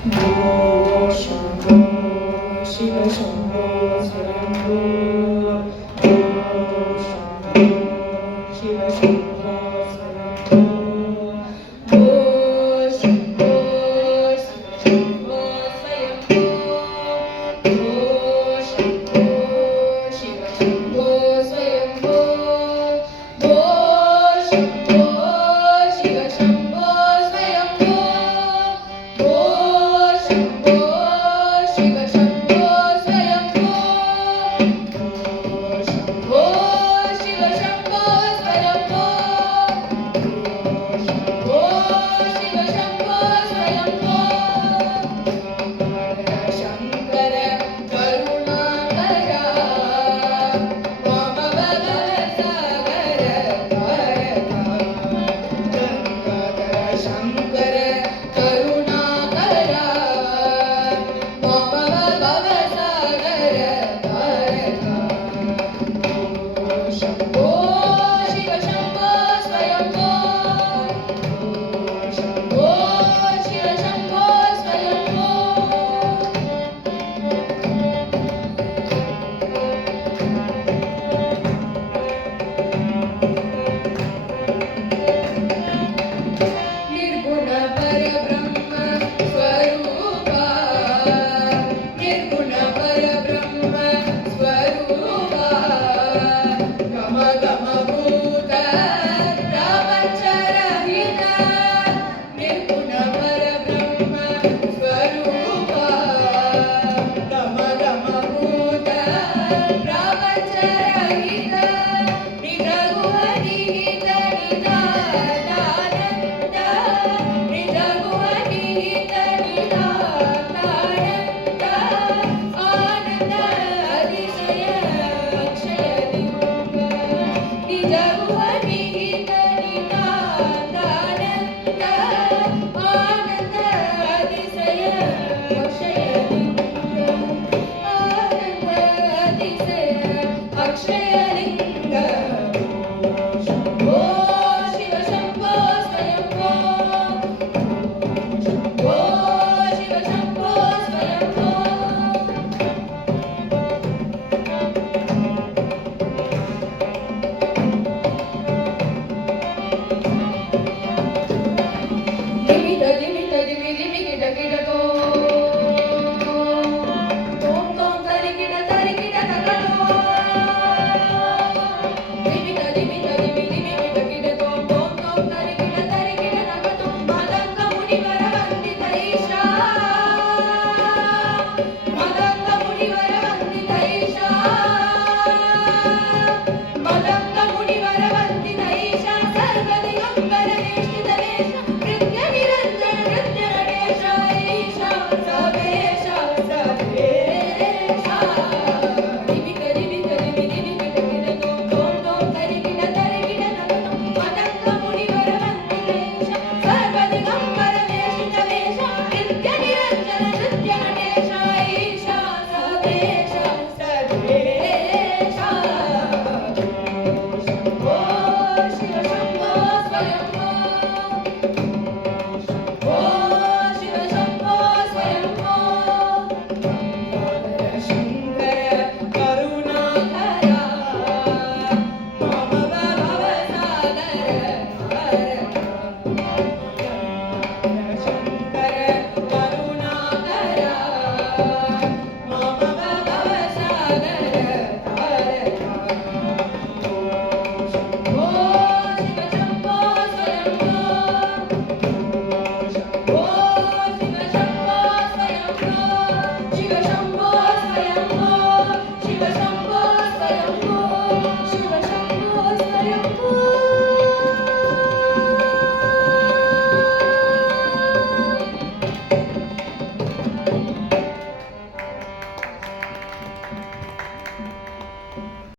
भो शंभो शिव शंभो स्वयंभो भो शंभो शिव शंभो स्वयंभो भो शंभो शिव शंभो स्वयंभो भो शंभो शिव शंभो स्वयंभो भो शंभो शिव शंभो स्वयंभो भो शंभो शिव शंभो स्वयंभो भो शंभो शिव शंभो स्वयंभो भो शिव शंभो स्वयंभो शंकर करुणाकरा मम भवसागर तारका शंकर करुणाकरा मम भवसागर तारका शंभो शिव शंभो स्वयंभो शंभो शिव शंभो स्वयंभो निर्गुण परब्रह्म स्वरूपा निर्गुण परब्रह्म स्वरूपा गम गम भूत प्रपंचरहित निर्गुण परब्रह्म स्वरूपा गम गम भूत प्रपंचरहित निजगुह निहित निदानानंद निजगुह निहित निदानानंद आनंद अतिशय अक्षयलिंग निजगुह निहित निदानानंद आनंद अतिशय अक्षयलिंग आनंद अतिशय अक्षयलिंग शंभो शिव शंभो स्वयंभो शंभो शिव शंभो स्वयंभो धिमित धिमित धिमि धिमि गिट गिटतो